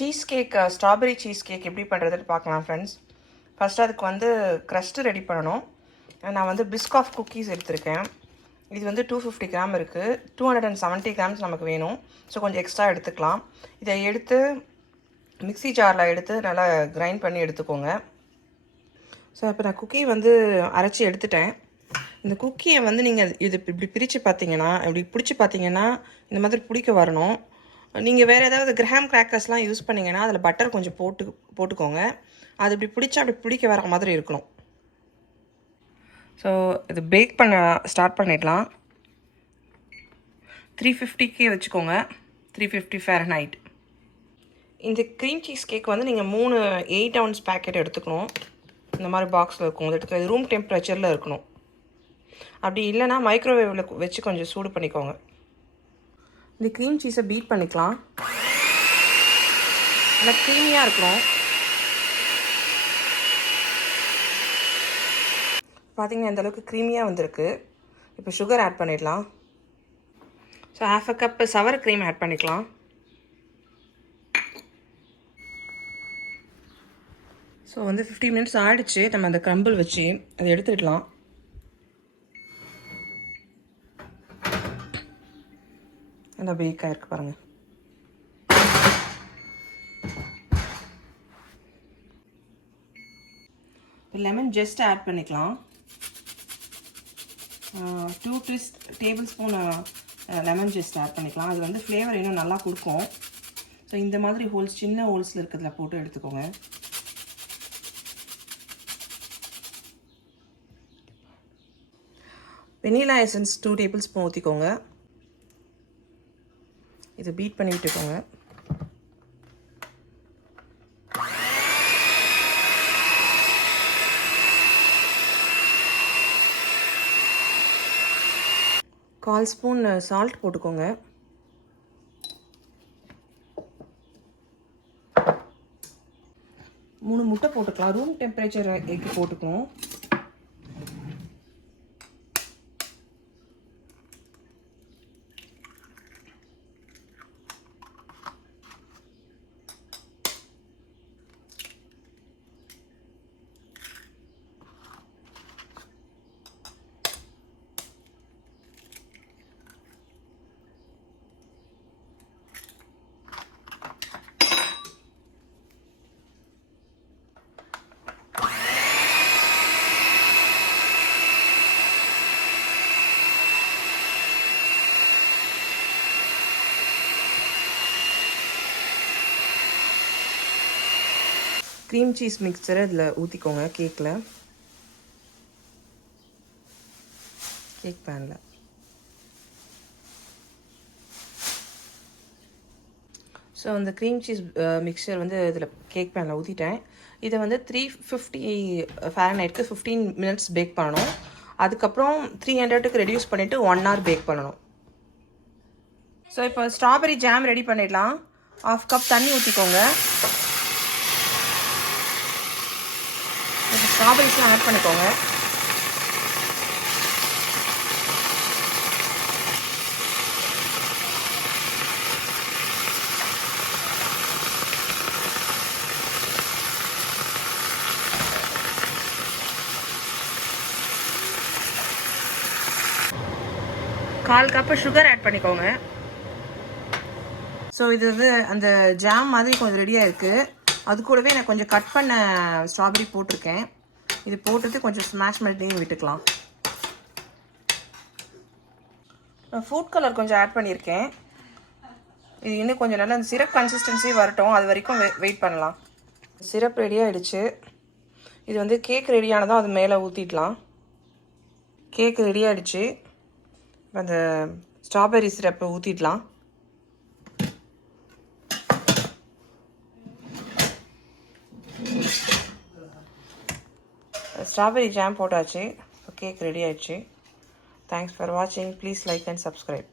Cheese cake strawberry cheesecake எப்படி பண்ணுறதுன்னு பார்க்கலாம் ஃப்ரெண்ட்ஸ். ஃபஸ்ட்டு அதுக்கு வந்து க்ரஸ்ட்டு ரெடி பண்ணணும். நான் வந்து பிஸ்காஃப் குக்கீஸ் எடுத்திருக்கேன். இது வந்து 250 கிராம் இருக்குது. 270 கிராம்ஸ் நமக்கு வேணும். ஸோ கொஞ்சம் எக்ஸ்ட்ரா எடுத்துக்கலாம். இதை எடுத்து மிக்ஸி ஜாரில் எடுத்து நல்லா கிரைண்ட் பண்ணி எடுத்துக்கோங்க. ஸோ இப்போ நான் குக்கி வந்து அரைச்சி எடுத்துட்டேன். இந்த குக்கியை வந்து நீங்கள் இது இப்படி பிரித்து பார்த்தீங்கன்னா, இப்படி பிடிச்சி பார்த்தீங்கன்னா இந்த மாதிரி பிடிக்க வரணும். நீங்கள் வேறு ஏதாவது கிரஹாம் கிராக்கர்ஸ்லாம் யூஸ் பண்ணிங்கன்னா அதில் பட்டர் கொஞ்சம் போட்டுக்கோங்க. அது இப்படி பிடிச்சா அப்படி பிடிக்க வர மாதிரி இருக்கணும். ஸோ இது பேக் பண்ண ஸ்டார்ட் பண்ணிடலாம். 350க்கு வச்சுக்கோங்க. 350 Fahrenheit. இந்த க்ரீம் சீஸ் கேக் வந்து நீங்கள் 3 8 ounce பேக்கெட் எடுத்துக்கணும். இந்த மாதிரி பாக்ஸில் இருக்கும். இது எடுத்துக்க இது ரூம் டெம்பரேச்சரில் இருக்கணும். அப்படி இல்லைனா மைக்ரோவேவில் வச்சு கொஞ்சம் சூடு பண்ணிக்கோங்க. இந்த க்ரீம் சீஸை பீட் பண்ணிக்கலாம். நல்லா க்ரீமியாக இருக்கணும். பார்த்தீங்கன்னா இந்தளவுக்கு க்ரீமியாக வந்திருக்கு. இப்போ சுகர் ஆட் பண்ணிடலாம். ஸோ 1/2 கப் சவர் க்ரீம் ஆட் பண்ணிக்கலாம். ஸோ வந்து 15 minutes ஆகிடுச்சு. நம்ம அந்த க்ரம்பிள் வச்சு அதை எடுத்துடலாம். நல்லா பேக்காக இருக்குது பாருங்கள். இப்போ லெமன் ஜஸ்ட் ஆட் பண்ணிக்கலாம். 2 tablespoon லெமன் ஜஸ்ட் ஆட் பண்ணிக்கலாம். அது வந்து ஃப்ளேவர் இன்னும் நல்லா கொடுக்கும். ஸோ இந்த மாதிரி ஹோல்ஸ் சின்ன ஹோல்ஸில் இருக்கிறதுல போட்டு எடுத்துக்கோங்க. வெனிலா எசன்ஸ் 2 tablespoon ஊற்றிக்கோங்க. இதை பீட் பண்ணி விட்டுக்கோங்க. கால் ஸ்பூன் சால்ட் போட்டுக்கோங்க. மூணு முட்டை போட்டுக்கலாம். ரூம் டெம்பரேச்சர் எக் போட்டுக்கணும். க்ரீம் சீஸ் மிக்சரை இதில் ஊற்றிக்கோங்க. கேக்கில் கேக் பேனில். ஸோ அந்த க்ரீம் சீஸ் மிக்சர் வந்து இதில் கேக் பேனில் ஊற்றிட்டேன். இதை வந்து 350 Fahrenheitக்கு 15 minutes பேக் பண்ணணும். அதுக்கப்புறம் 300க்கு ரெடியூஸ் பண்ணிவிட்டு 1 hour பேக் பண்ணணும். ஸோ இப்போ ஸ்ட்ராபெரி ஜாம் ரெடி பண்ணிடலாம். 1/2 கப் தண்ணி ஊற்றிக்கோங்க. ஸ்ட்ராபெரிஸ்லாம் ஆட் பண்ணிக்கோங்க. கால் கப்பு சுகர் ஆட் பண்ணிக்கோங்க. ஸோ இது வந்து அந்த ஜாம் மாதிரி கொஞ்சம் ரெடியாக இருக்குது. அது கூடவே நான் கொஞ்சம் கட் பண்ண ஸ்ட்ராபெரி போட்டிருக்கேன். இது போட்டுட்டு கொஞ்சம் ஸ்மாஷ் பண்ணி விட்டுக்கலாம். நான் ஃபுட் கலர் கொஞ்சம் ஆட் பண்ணியிருக்கேன். இது இன்னும் கொஞ்சம் நல்லா அந்த சிரப் கன்சிஸ்டன்சி வரட்டும். அது வரைக்கும் வெயிட் பண்ணலாம். சிரப் ரெடி ஆகிடுச்சு. இது வந்து கேக் ரெடியானதும் அது மேலே ஊற்றிடலாம். கேக் ரெடி ஆகிடுச்சு. அந்த ஸ்ட்ராபெரி சிரப்பை ஊற்றிடலாம். ஸ்ட்ராபெரி ஜாம் போட்டாச்சு. கேக் ரெடி ஆயிடுச்சு. தேங்க்ஸ் ஃபார் வாட்சிங். Please like and subscribe.